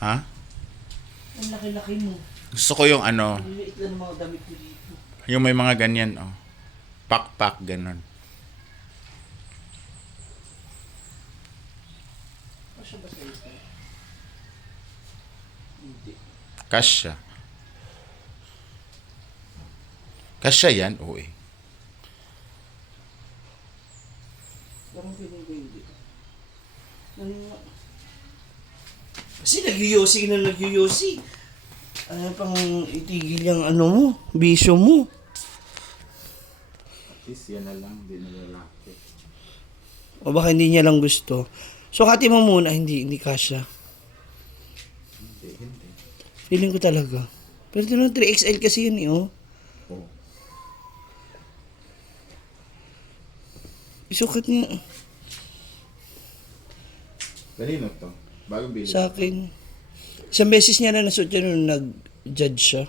Ha? Ang laki-laki mo. Gusto ko yung ano, Liliit lang ng mga damit ko dito. yung may mga ganyan, oh. Pak-pak, ganon. Kasya ba sa ito? Hindi. Kasya. Kasya yan? Oo eh. Parang feeling ko hindi. Kasi nagyuyosi na nagyuyosi. Ano pang itigil yung ano mo, bisyo mo. At least yan na lang, di na lalaki. O baka hindi niya lang gusto. Sukati mo muna, hindi kasya. Hindi. Feeling ko talaga. Pero ito lang 3XL kasi yun eh, oh. Oo. Isukat niya Kanino to? Bagong bili. sa akin. Isang beses niya na nasuot yan nung nag-judge siya.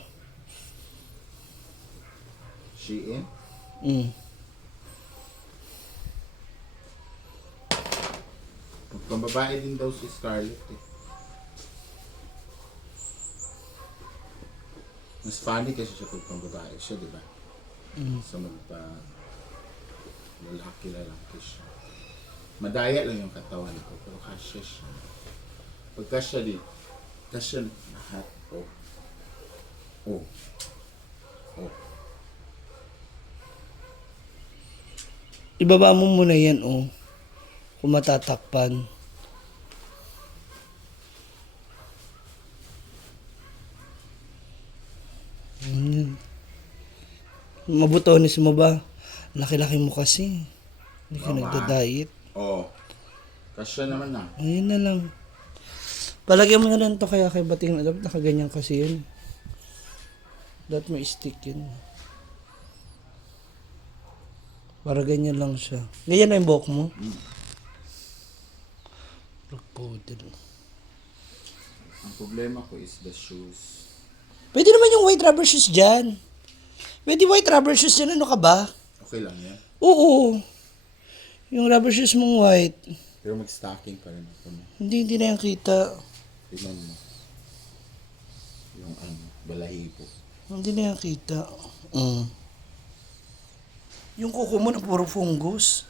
Shein? Mm. Pambabae din daw si Scarlett eh. Mas funny kasi siya pag pambabae siya, di ba? So lalaki siya. Madaya lang yung katawan ko, pero kasya siya. Pag kasya di, kasya lahat. Oh. Oh. Oh. Ibaba mo muna yan, oh. Kung matatakpan. Mabutonis mo ba? Laki-laki mo kasi. Hindi ka Mama. nagda-diet. Oh. Kasya naman na. Ayun na lang. Palagyan mo na lang to kaya kay bating na dapat nakaganyan kasi yun. Dapat may stick yun. Para ganyan lang siya. Ganyan na yung buhok mo. Black powder. Ang problema ko is the shoes. Pwede naman yung white rubber shoes dyan. Pwede white rubber shoes dyan. Ano ka ba? Okay lang yan. Oo. Yung rubber shoes mong white. Pero mag-stocking pa rin ako. Hindi na yan kita. Tignan mo. Yung balahibo. Hindi na yan kita. Yung kuko mo na puro fungus.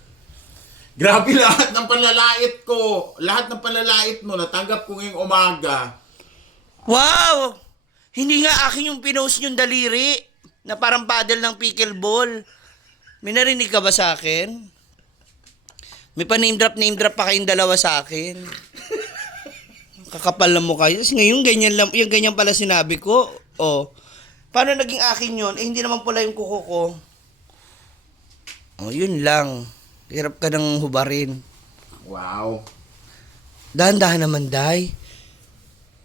Grabe lahat ng panlalait ko. Lahat ng panlalait mo, natanggap ko ngayong umaga. Wow! Hindi nga akin yung pinost yung daliri na parang paddle ng pickleball. May narinig ka ba sa akin? May pa-name drop pa kayong dalawa sa akin. Kakapal na mukha yun. Kasi ngayon, ganyan lang, yung ganyan pala sinabi ko. Oh. Paano naging akin yun? Eh, hindi naman pala yung kuko ko. Oh, yun lang. Hirap ka ng hubarin. Wow. Dahan-dahan naman, Day.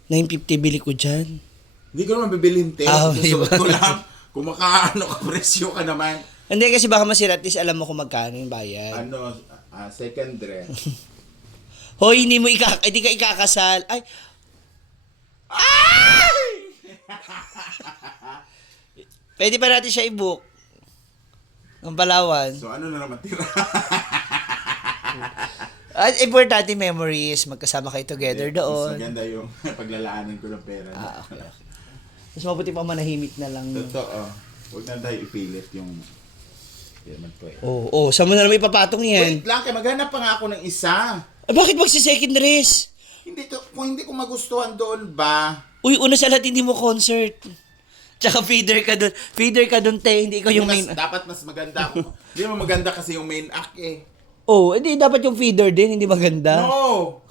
950 bili ko dyan. Hindi ko naman bibilhin, te. Ah, Susuot diba? ko lang. Kung makaano ka presyo ka naman. Hindi kasi baka masira, at least alam mo kung magkano yung bayad. Second dress. Hoy, hindi ka ikakasal. Ay! Ay! Pwede pa natin siya i-book. Ang Palawan. So ano na naman tira? At importante memories. Magkasama kayo together Mas doon. maganda yung paglalaanan ko ng pera. Okay. Mas mabuti pa manahimik na lang. Totoo. Huwag na tayo ipilit yung... Hindi naman po eh. Oo, saan mo na naman ipapatong yan? Wait lang, kaya maghanap pa nga ako ng isa. Bakit magsi-second dress? Kung hindi ko magustuhan doon ba? Uy, una sa lahat, hindi mo concert. Tsaka feeder ka doon. Feeder ka doon, te. Hindi ikaw yung main... Dapat mas maganda ako. Hindi mo maganda kasi yung main act eh. Oh, hindi dapat yung feeder din. Hindi maganda. No!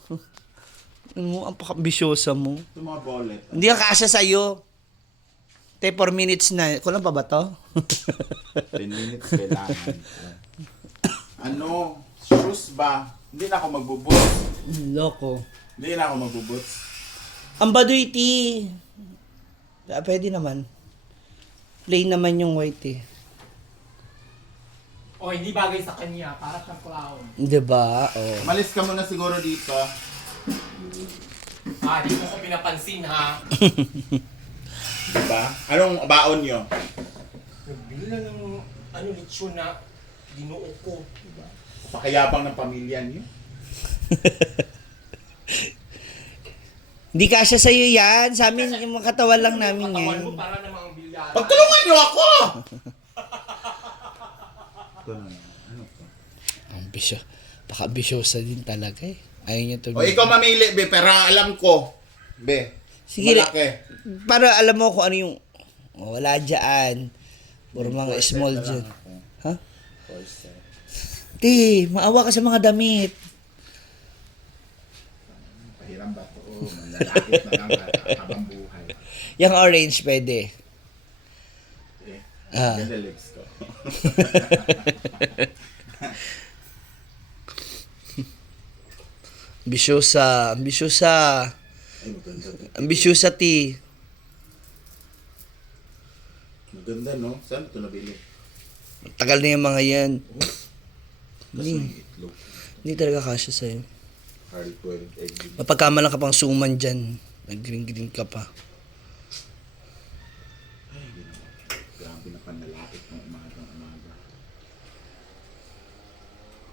Ano, ang pakambisyosa mo. Ito mga bullet. Hindi ka kasya sa'yo. Te, 4 minutes na. Kulang pa ba to? 10 minutes kailangan. Ano? Shoes ba? Hindi na ako magbuboots. Loko. Hindi na ako magbuboots. Ang baduy, ti. Pwede naman. Plain naman yung white eh. O, hindi bagay sa kanya. Para siyang clown. Diba? Oh. Malis ka muna siguro dito. Di mo ko pinapansin, ha? Diba? Anong baon nyo? Nagbili na ng lechon na ginoo ko. Diba? Pakayabang ng pamilya niyo. Hindi kasya sa'yo yan. Sa amin, yung mga katawan lang namin Katawan yan. mo para namang bilyara. Pagtulungan niyo ako! Ito na. Ano to? Ang bisyo. Baka bisyosa din talaga eh. Ayaw niya to. O ikaw mamili, be, pero alam ko. Be, Sige, malaki. para alam mo kung ano yung... Oh, wala dyan. Puro mga small dyan. Ha? Corset. Ti, maawa ka sa mga damit. Pahiram ba to? Malalakit na lang habang buhay. Yung orange pwede. Eh, Ah. ganda legs ko. Ambisyosa. Ambisyosa. Ay, maganda to. Ambisyosa, ti. Maganda, no? Saan ito nabili? Tagal na yung mga yan. Kasi may itlog. Hindi talaga kasya sa'yo. Hard boiled egg. Mapagkamalang ka pang suman dyan. Nag-green-green ka pa. Ay, ginawa. Grabe na panlalapit ng umaga.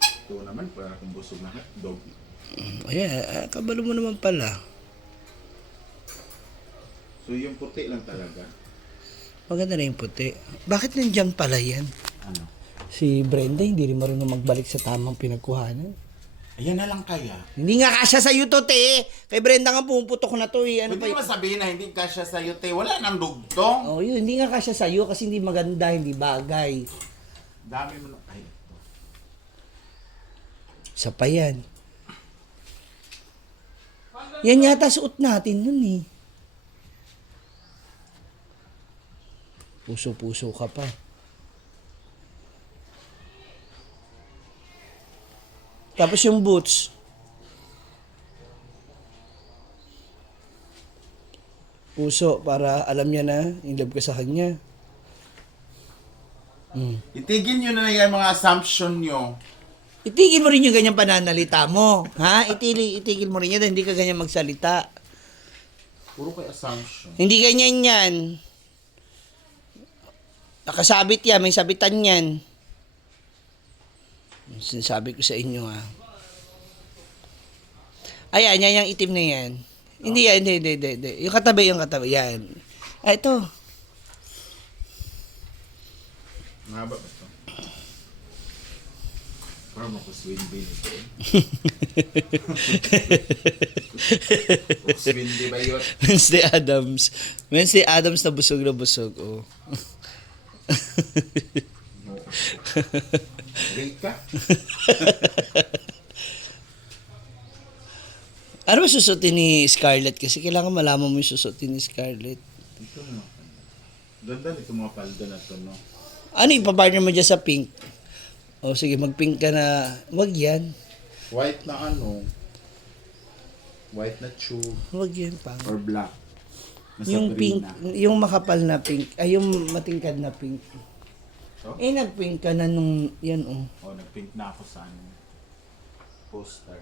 Ito naman, para kung busog na hotdog. Ayan, kabalo mo naman pala. So, yung puti lang talaga. Maganda na yung puti. Bakit nandiyan pala yan? Ano? Si Brenda hindi rin marunong magbalik sa tamang pinagkuhanan. Ayan na lang kaya. Hindi nga kasya sa'yo to, te. Kay Brenda nga pumuputok na to eh. Ano Pwede pa naman sabihin na hindi kasya sa'yo, te. Wala nang dugtong. Oh, yun, hindi nga kasya sa'yo kasi hindi maganda, hindi bagay. Dami mo na. Ay, ito. Isa pa yan. Yan yata suot natin nun eh. Puso-puso ka pa. Tapos yung boots. Puso, para alam niya na, in love ka sa kanya. Itigil nyo na yan mga assumption nyo. Itigil mo rin yung ganyang pananalita mo. Ha? Itigil mo rin yan, hindi ka ganyan magsalita. Puro kay assumption. Hindi ganyan yan. Nakasabit yan, may sabitan yan. Sinasabi ko sa inyo ha. Ayan, yan yung itim na yan. Hindi yan, hindi. Yung katabi, yan. Ah, ito. Mahaba ba ito? Parang ako swindy nito eh. Swindy ba yun? Wednesday Adams na busog. Oh. Rika? Ano ba susutin ni Scarlett? Kasi kailangan malaman mo yung susutin ni Scarlett. Ito naman. Ganda nito mga palda na to, no? Ano ipapartner mo dyan sa pink? O sige, mag-pink ka na. Wag yan. White na ano? White na tube. Wag yan, pang. Or black. Na Yung pink, Sabrina. yung makapal na pink, ay yung matingkad na pink. Oh? Eh, nag-pink ka na nung, yan oh. Oh, nag-pink na ako sa ano. Poster.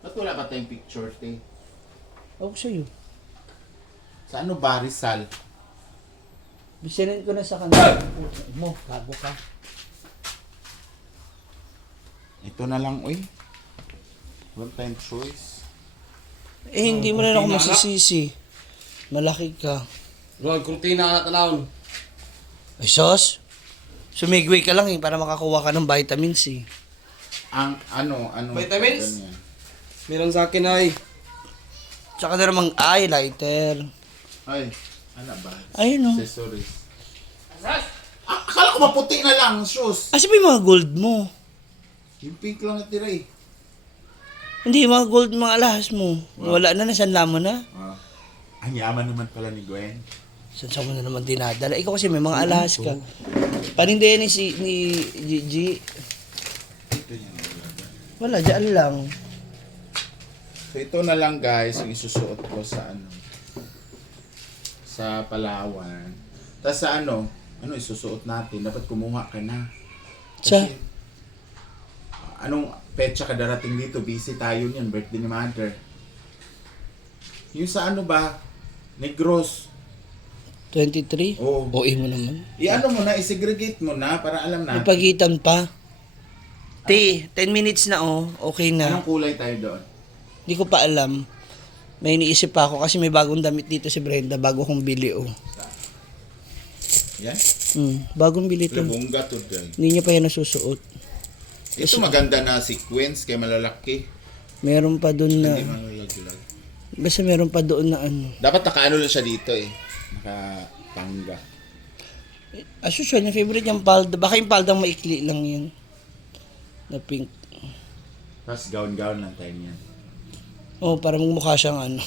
Ba't wala ba tayong picture, te? Ako sa'yo. Sa ano ba, Rizal? Bisirin ko na sa kanila. Mo, gago ka. Ito na lang, uy. Wala tayong choice. Eh, hindi mo na ako masisisi. Malaki ka. Roy, kurtina na talawon. Ay, sos? Sumigway ka lang eh, para makakuha ka ng vitamin C. Ang ano, Vitamins? ganyan. Meron sa akin ay. Tsaka na namang highlighter. Ay, ano ba? Ayun oh. Accessories. Akala ko maputi na lang, shoes. Asa ba yung mga gold mo? Yung pink lang natira eh. Hindi, mga gold, mga alahas mo. Wala na, nasanla mo na. Ah. Ang yaman naman pala ni Gwen. Saan mo na naman dinadala? Ikaw kasi may mga alahas ka. Panindihan ni Gigi. Ito yan. Wala, dyan lang. So ito na lang guys, yung isusuot ko sa ano. Sa Palawan. Tapos sa ano isusuot natin? Dapat kumuha ka na. Sa? Anong petsa ka darating dito? Busy tayo niyan, birthday ni Mother. Yung sa ano ba? Negros. 23? Oo. OA mo naman. I-ano mo na, isegregate mo na para alam natin. Ipagitan pa. 10 minutes na oh. Okay na. Anong kulay tayo doon? Hindi ko pa alam. May iniisip pa ako kasi may bagong damit dito si Brenda. Bago kong bili, oh. Yan. Bagong bili ito. Labungga to dyan. Hindi niya pa yan nasusuot. Ito maganda na sequence kay malalaki. Meron pa doon na... Hindi malalaglag. Basta meron pa doon na ano. Dapat nakaano lang siya dito eh. Nakatangga. As usual, yung favorite niyang palda. Baka yung paldang maikli lang yun. Na pink. Tapos gown-gown lang tayo niyan. Oh, parang mukha siyang ano.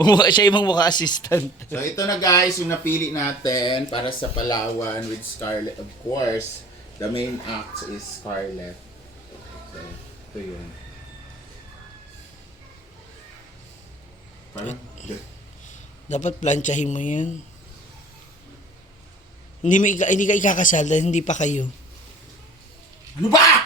Mukha siya yung mukha assistant. So ito na guys, yung napili natin para sa Palawan with Scarlett. Of course, the main act is Scarlett. So, ito yun. Parang, Dapat planchahin mo yan. Hindi ka ikakasal dahil hindi pa kayo. ano ba?